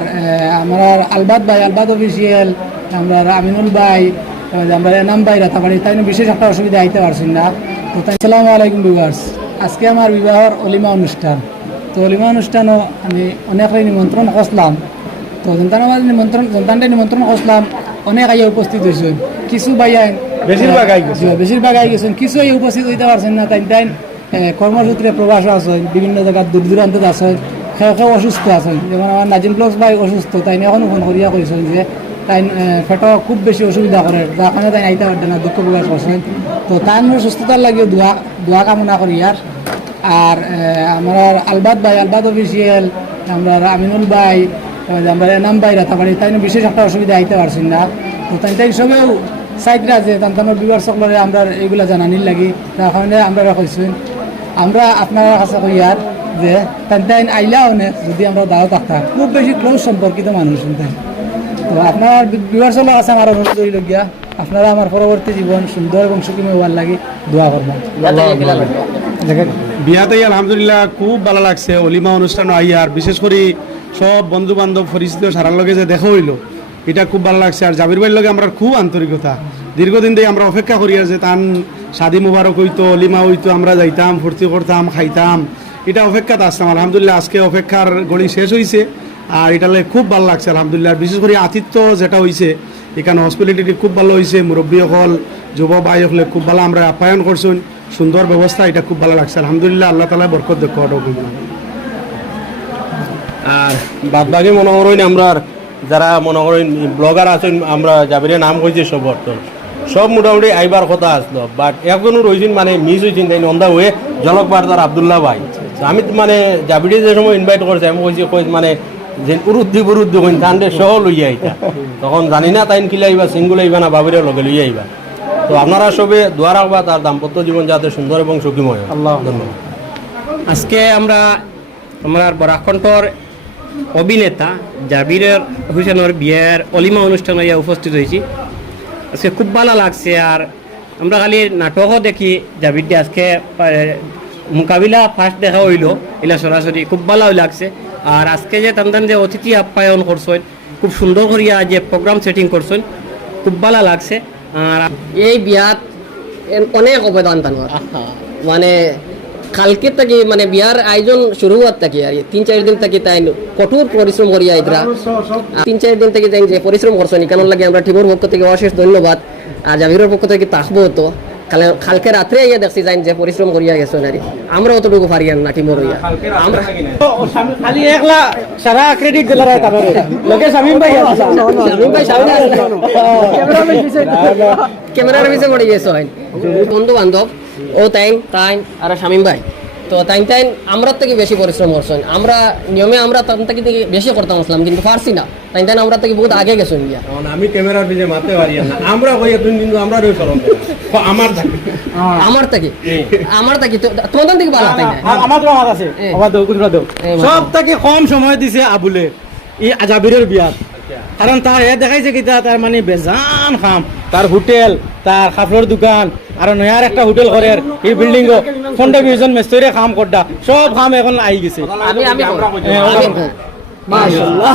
আর আমরা আলবাদ ভাই, আলবাদ অফিসিয়াল, আমরা আমিনুল ভাই, আমরা এনাম ভাই রাতাবাড়ি, তাই বিশেষ একটা অসুবিধা আইতে পারছেন না। তো তাই আসসালামু আলাইকুম ভিউয়ার্স। আজকে আমার বিবাহর অলিমা অনুষ্ঠান। তো অলিমা অনুষ্ঠানও আমি অনেকটাই নিমন্ত্রণ করলাম। তো সন্তানটা নিমন্ত্রণ করলাম, অনেক আইয়া উপস্থিত হয়েছেন। কিছু ভাইয়া বেশিরভাগ আই গেছেন, কিছু আইয়া উপস্থিত হইতে পারছেন না। তাই তাই কর্মসূত্রে প্রবাস আছেন, বিভিন্ন জায়গার দূর দূরান্তত আছেন, সেও অসুস্থ আছেন। যেমন আমার নাজিম প্লস ভাই অসুস্থ, তাই এখনও ফোন করিয়া কইছেন যে তাই পেট খুব বেশি অসুবিধা করে, যার কারণে তাই আইতে পারতেন না, দুঃখ প্রকাশ করছেন। তো তাই সুস্থতার লাগিয়ে দোয়া কামনা করি। আর আমরা আলবাদ ভাই, আলবাদ অফিসিয়াল, আমরা আমিনুল ভাই, আমরা এনাম ভাই রাতাবাড়ি, তাই বিশেষ একটা অসুবিধা আইতে পারছেন না। তো তাই সবেও সাইডরা যে তান্তানোর বিবার সকলরে আমরা এইগুলা জানানির লাগি, তার কারণে আমরা কইছেন আমরা আপনার কাছে কইয়ার যে তাই আইলা অনেক যদি আমরা দাও থাকতাম, খুব বেশি ক্লোজ সম্পর্কিত মানুষ শুনতেন। তো আপনার বিবার সকলের কাছে আমার অনুরোধ রইল গিয়া, আপনারা আমার পরবর্তী জীবন সুন্দর এবং সুখী হওয়ার লাগি দোয়া করবেন। বিয়াতে আলহামদুলিল্লাহ খুব ভালো লাগছে। অলিমা অনুষ্ঠান আইয়ার বিশেষ করে সব বন্ধু বান্ধব পরিচিত সারার লগে যে দেখা হইলো, এটা খুব ভালো লাগছে। আর জাবির ভাইয়ের লগে আমরা খুব আন্তরিকতা, দীর্ঘদিন দিয়ে আমরা অপেক্ষা করি যে তান শাদি মুবারক হইতো, অলিমা হইতো, আমরা যাইতাম, ফুর্তি করতাম, খাইতাম, এটা অপেক্ষাতে আসতাম। আলহামদুলিল্লাহ আজকে অপেক্ষার গড়ি শেষ হয়েছে। আর এটা খুব ভালো লাগছে আলহামদুলিল্লাহ। বিশেষ করে আতিথ্য যেটা হয়েছে এখানে হসপিটালিটি খুব ভালো হয়েছে। মুরব্বী হল, যুব ভাই হলে খুব ভালো আমরা আপ্যায়ন করছেন, সুন্দর ব্যবস্থা, এটা খুব ভালো লাগছে আলহামদুলিল্লাহ। আল্লাহ তালা বরকত দেখ। আর বাদবাকি মনে করেন আমরা যারা মনে করেন ব্লগার আছেন, আমরা জাবিরের নাম কইছি সব বর্তন সব মোটামুটি আইবার কথা আসলো, বাট একজনও রয়েছেন মানে মিস হয়েছেন তাই অন্ধা হয়ে জলক বার্তার আবদুল্লাহ ভাই। আমি মানে জাবিরে যে সময় ইনভাইট করছি আমি কইছি মানে যে উরুদ্ধি কইন ধানরে সহ লইয়া আইতা, তখন জানি না তাইন কিলা আইবা, সিঙ্গুল আইবা না বাবিরে লগে লইয়া আইবা। তো আপনারা সবে দোয়া রাখবা তার দাম্পত্য জীবন যাতে সুন্দর এবং সুখীময় হয়। আল্লাহ ধন্যবাদ। আজকে আমরা বরাকণ্ঠর অভিনেতা জাবিরের হুসেনের বিয়ের অলিমা অনুষ্ঠানে উপস্থিত হয়েছি। আজকে খুব ভালো লাগছে। আর আমরা খালি নাটকও দেখি জাবিরটি, আজকে মোকাবিলা ফার্স্ট দেখা হইল, এলা সরাসরি খুব ভালো লাগছে। আর আজকে যে তান্তান যে অতিথি আপ্যায়ন করছেন, খুব সুন্দর করিয়া যে প্রোগ্রাম সেটিং করছেন, খুব ভালো লাগছে। আর এই বিয়াত অনেক অবদান টানোর, মানে কালকে থাকি মানে বিয়ার আয়োজন শুরু হওয়ার থাকি আর 3-4 দিন থাকি তাই কঠোর পরিশ্রম করিয়া আইতরা। 3-4 দিন থেকে তাই যে পরিশ্রম করছেন, এখানে লাগে আমরা টিমের পক্ষ থেকে অশেষ ধন্যবাদ। আর জাবিরের পক্ষ থেকে থাকবো তো কালকে রাত্রে আইয়া দেখছি যাই যে পরিশ্রম করিয়া গেছেন আর আমরা অতটুকু পারি না টিমের হইয়া। আমরা খালি একলা সারা ক্রেডিট দিলার লোকে শামিম ভাই ক্যামেরার পিছে পড়ে গেছে বন্ধু বান্ধব ও তাইন আর শামিম ভাই। তো তাইন আমরা থেকে বেশি পরিশ্রম করছেন, আমরা নিয়মে আমরা তার থেকে বেশি করতাম আসলাম, কিন্তু পারছি না। তাইন আমরা থেকে বহুত আগে গেছেন গিয়া। আমি ক্যামেরার পিছে মারতে পারি না, আমরা কই তুমি কিন্তু আমরা রই চলম আমার থেকে তোমাদের থেকে ভালো তাই না? আমার তো আমার আছে, আবার দাও কুটরা দাও। সব থেকে কম সময় দিছে আবুলে এই জাবিরের বিয়াত, কারণ তার এ দেখাইছে কি তার মানে বেজান খাম, তার হোটেল, তার কাপড়ের দোকান, আর নয়ার একটা হোটেল করে এই বিল্ডিং ফন্ডে বিজন মেস্তরে কাম করডা, সব কাম এখন আই গেছে। আমি মাশাআল্লাহ।